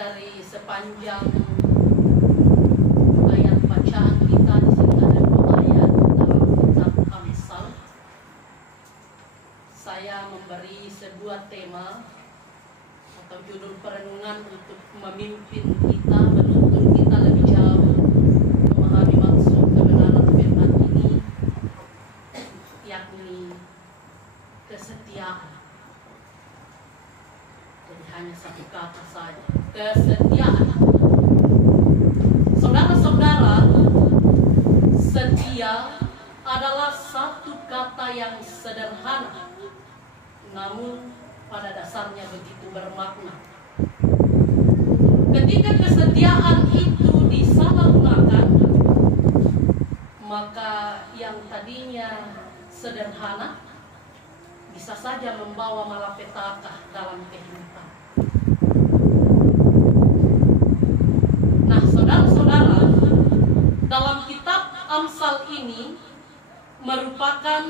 dari sepanjang ayat bacaan kita di sini ada 2 ayat dalam kitab Amsal. Saya memberi sebuah tema atau judul perenungan untuk memimpin kita, menuntun kita lebih jauh memahami maksud kebenaran firman ini, yakni kesetiaan. Jadi hanya satu kata saja, kesetiaan. Saudara-saudara, setia adalah satu kata yang sederhana, namun pada dasarnya begitu bermakna. Ketika kesetiaan itu disalahgunakan, maka yang tadinya sederhana bisa saja membawa malapetaka dalam kehidupan. Nah, saudara-saudara, dalam kitab Amsal ini merupakan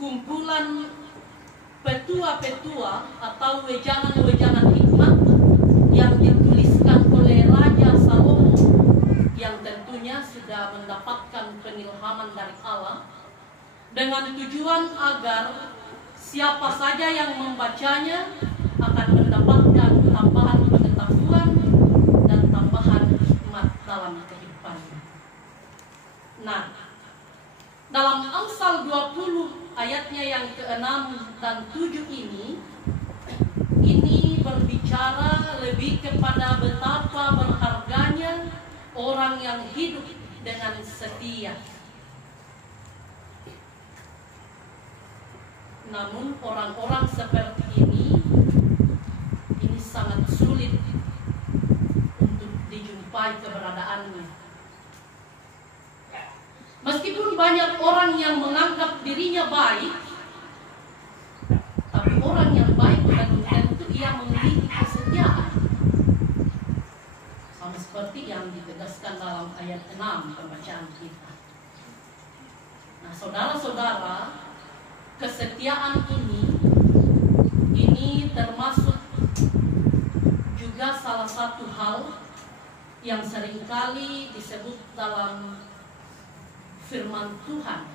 kumpulan petua-petua atau wejangan-wejangan hikmat yang dituliskan oleh Raja Salomo, yang tentunya sudah mendapatkan pengilhaman dari Allah, dengan tujuan agar siapa saja yang membacanya akan mendapatkan tambahan pengetahuan dan tambahan hikmat dalam kehidupannya. Nah, dalam Amsal 20 ayatnya yang ke-6 dan 7 ini berbicara lebih kepada betapa berharganya orang yang hidup dengan setia. Namun orang-orang seperti ini sangat sulit untuk dijumpai keberadaannya. Meskipun banyak orang yang menganggap dirinya baik, tapi orang yang baik belum tentu ia memiliki kesetiaan. Sama seperti yang ditegaskan dalam ayat 6 pembacaan kita. Nah, saudara-saudara, kesetiaan ini termasuk juga salah satu hal yang seringkali disebut dalam firman Tuhan.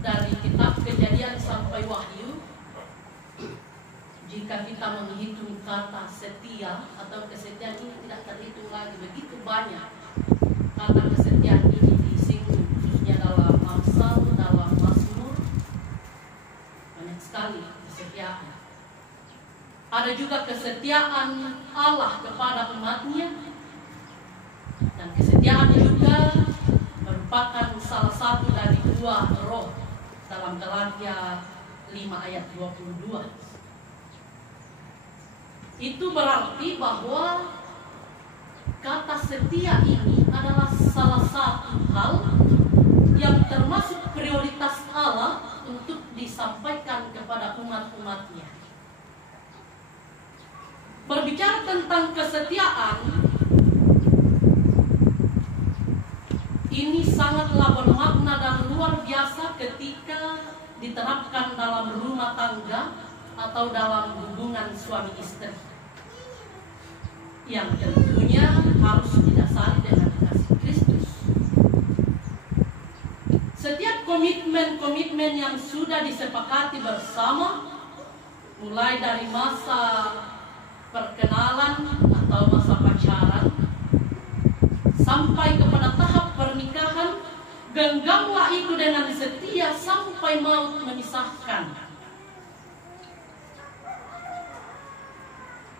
Dari kitab Kejadian sampai Wahyu, jika kita menghitung kata setia atau kesetiaan ini tidak terhitung lagi, begitu banyak kata kesetiaan ini disinggung, khususnya dalam Amsal, dalam Mazmur, banyak sekali kesetiaan. Ada juga kesetiaan Allah kepada umatnya, dan kesetiaan juga merupakan salah satu dari 2 roh dalam Galatia 5 ayat 22. Itu berarti bahwa kata setia ini adalah salah satu hal yang termasuk prioritas Allah untuk disampaikan kepada umat-umatnya. Berbicara tentang kesetiaan, ini sangatlah bermakna dan luar biasa ketika diterapkan dalam rumah tangga atau dalam hubungan suami istri, yang tentunya harus didasari dengan kasih Kristus. Setiap komitmen yang sudah disepakati bersama, mulai dari masa perkenalan atau masa pacaran sampai kepada tahap pernikahan, genggamlah itu dengan setia sampai maut memisahkan.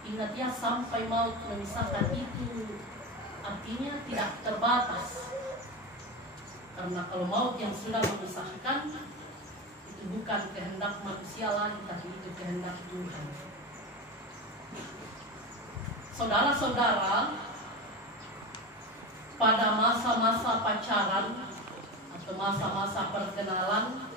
Ingat ya, sampai maut memisahkan itu artinya tidak terbatas. Karena kalau maut yang sudah memisahkan, itu bukan kehendak manusia lagi, tapi itu kehendak Tuhan. Saudara-saudara, pada masa-masa pacaran atau masa-masa perkenalan,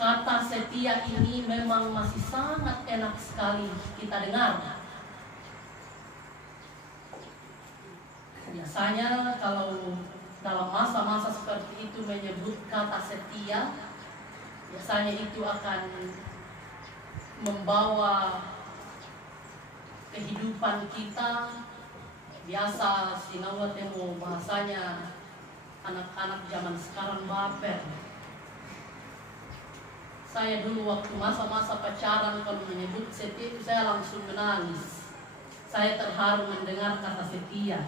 kata setia ini memang masih sangat enak sekali kita dengar. Biasanya kalau dalam masa-masa seperti itu menyebut kata setia, biasanya itu akan membawa kehidupan kita. Biasa sinawa temu bahasanya anak-anak zaman sekarang baper. Saya dulu waktu masa-masa pacaran kalau menyebut setia itu saya langsung menangis. Saya terharu mendengar kata setia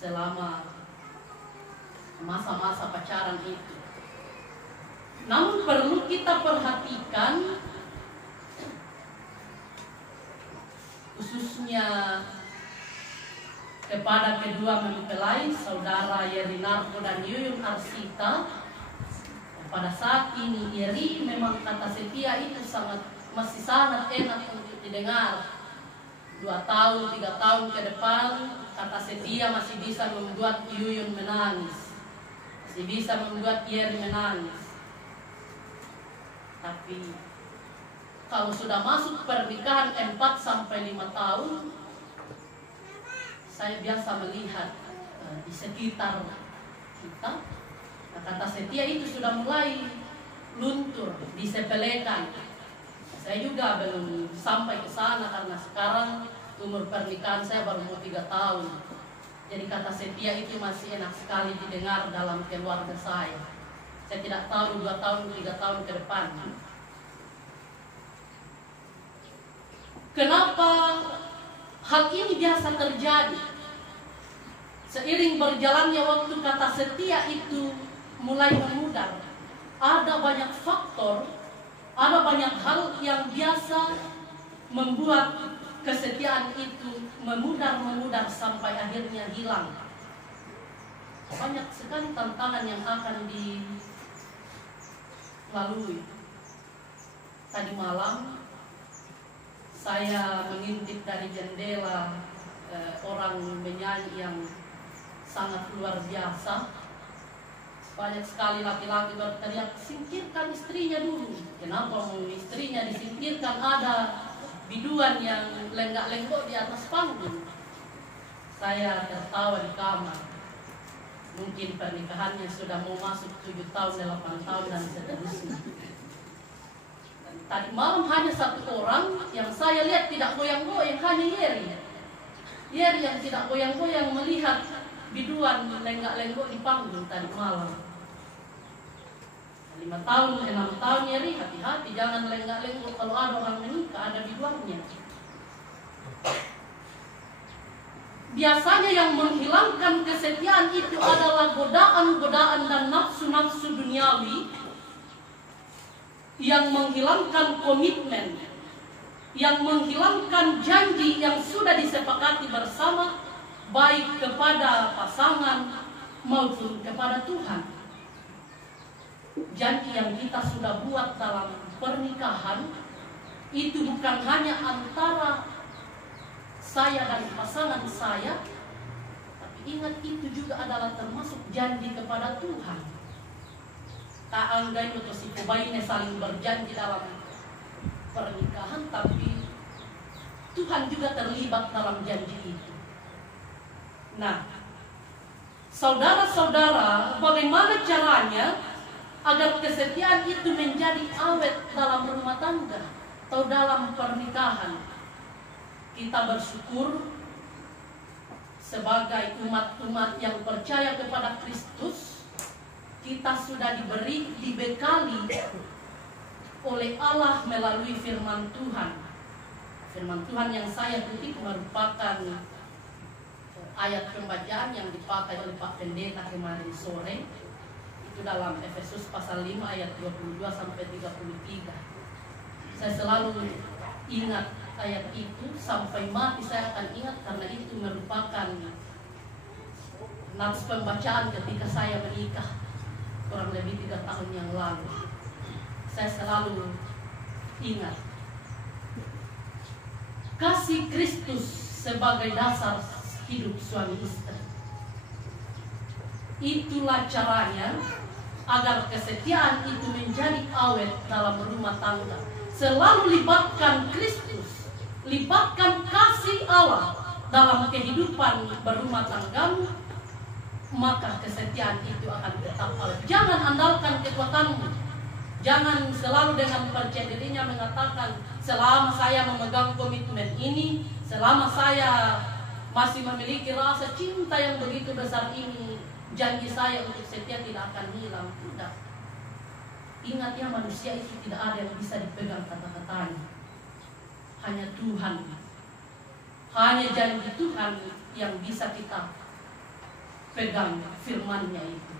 selama masa-masa pacaran itu. Namun perlu kita perhatikan, khususnya kepada kedua mempelai, saudara Yeri Narko dan Yuyun Arsita. Pada saat ini Yeri memang kata setia itu masih sangat enak untuk didengar. 2 tahun, 3 tahun ke depan, kata setia masih bisa membuat Yuyun menangis, masih bisa membuat Yeri menangis. Tapi kalau sudah masuk pernikahan 4-5 tahun, saya biasa melihat di sekitar kita, kata setia itu sudah mulai luntur, disepelekan. Saya juga belum sampai ke sana karena sekarang umur pernikahan saya baru mau 3 tahun. Jadi kata setia itu masih enak sekali didengar dalam keluarga saya. Saya tidak tahu 2 tahun, 3 tahun ke depan. Kenapa hal ini biasa terjadi? Seiring berjalannya waktu, kata setia itu mulai memudar. Ada banyak faktor, ada banyak hal yang biasa membuat kesetiaan itu memudar sampai akhirnya hilang. Banyak sekali tantangan yang akan dilalui. Tadi malam saya mengintip dari jendela orang menyanyi yang sangat luar biasa. Banyak sekali laki-laki berteriak, singkirkan istrinya dulu. Kenapa mau istrinya disingkirkan? Ada biduan yang lenggak-lenggok di atas panggung. Saya tertawa di kamar. Mungkin pernikahannya sudah mau masuk 7 tahun, 8 tahun dan seterusnya. Tadi malam hanya 1 orang yang saya lihat tidak goyang-goyang, hanya Yeri. Yeri yang tidak goyang-goyang melihat biduan lenggak-lenggok di panggung tadi malam. 5 tahun, 6 tahun Yeri, hati-hati jangan lenggak-lenggok kalau ada orang menikah, ada biduannya. Biasanya yang menghilangkan kesetiaan itu adalah godaan-godaan dan nafsu-nafsu duniawi, yang menghilangkan komitmen, yang menghilangkan janji yang sudah disepakati bersama, baik kepada pasangan maupun kepada Tuhan. Janji yang kita sudah buat dalam pernikahan itu bukan hanya antara saya dan pasangan saya, tapi ingat itu juga adalah termasuk janji kepada Tuhan. Kaanggai atau si kubaine saling berjanji dalam pernikahan, tapi Tuhan juga terlibat dalam janji itu. Nah, saudara-saudara, bagaimana caranya agar kesetiaan itu menjadi awet dalam rumah tangga atau dalam pernikahan? Kita bersyukur sebagai umat-umat yang percaya kepada Kristus, kita sudah dibekali oleh Allah melalui firman Tuhan. Firman Tuhan yang saya kutip merupakan ayat pembacaan yang dipakai oleh Pak Pendeta kemarin sore. Itu dalam Efesus pasal 5 ayat 22 sampai 33. Saya selalu ingat ayat itu sampai mati, saya akan ingat karena itu merupakan nats pembacaan ketika saya menikah kurang lebih 3 tahun yang lalu. Saya selalu ingat kasih Kristus sebagai dasar hidup suami istri. Itulah caranya agar kesetiaan itu menjadi awet dalam rumah tangga. Selalu libatkan Kristus, libatkan kasih Allah dalam kehidupan berumah tanggamu, maka kesetiaan itu akan tetap awet. Jangan andalkan kekuatanmu. Jangan selalu dengan percaya dirinya mengatakan, selama saya memegang komitmen ini, selama saya masih memiliki rasa cinta yang begitu besar ini, janji saya untuk setia tidak akan hilang. Tidak. Ingat ya, manusia itu tidak ada yang bisa dipegang kata-katanya. Hanya Tuhan. Hanya janji Tuhan yang bisa kita pegang firman-Nya itu.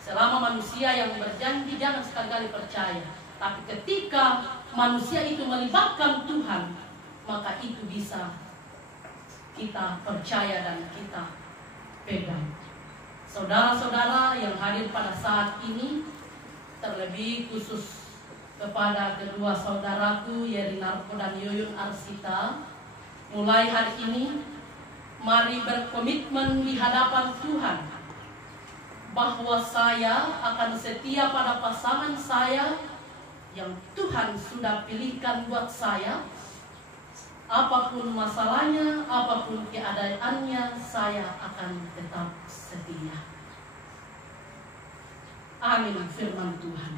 Selama manusia yang berjanji, jangan sekali-kali percaya. Tapi ketika manusia itu melibatkan Tuhan, maka itu bisa kita percaya dan kita pegang. Saudara-saudara yang hadir pada saat ini, terlebih khusus kepada kedua saudaraku Yerinarko dan Yuyun Arsita, mulai hari ini mari berkomitmen di hadapan Tuhan bahwa saya akan setia pada pasangan saya yang Tuhan sudah pilihkan buat saya. Apapun masalahnya, apapun keadaannya, saya akan tetap setia. Amin, firman Tuhan.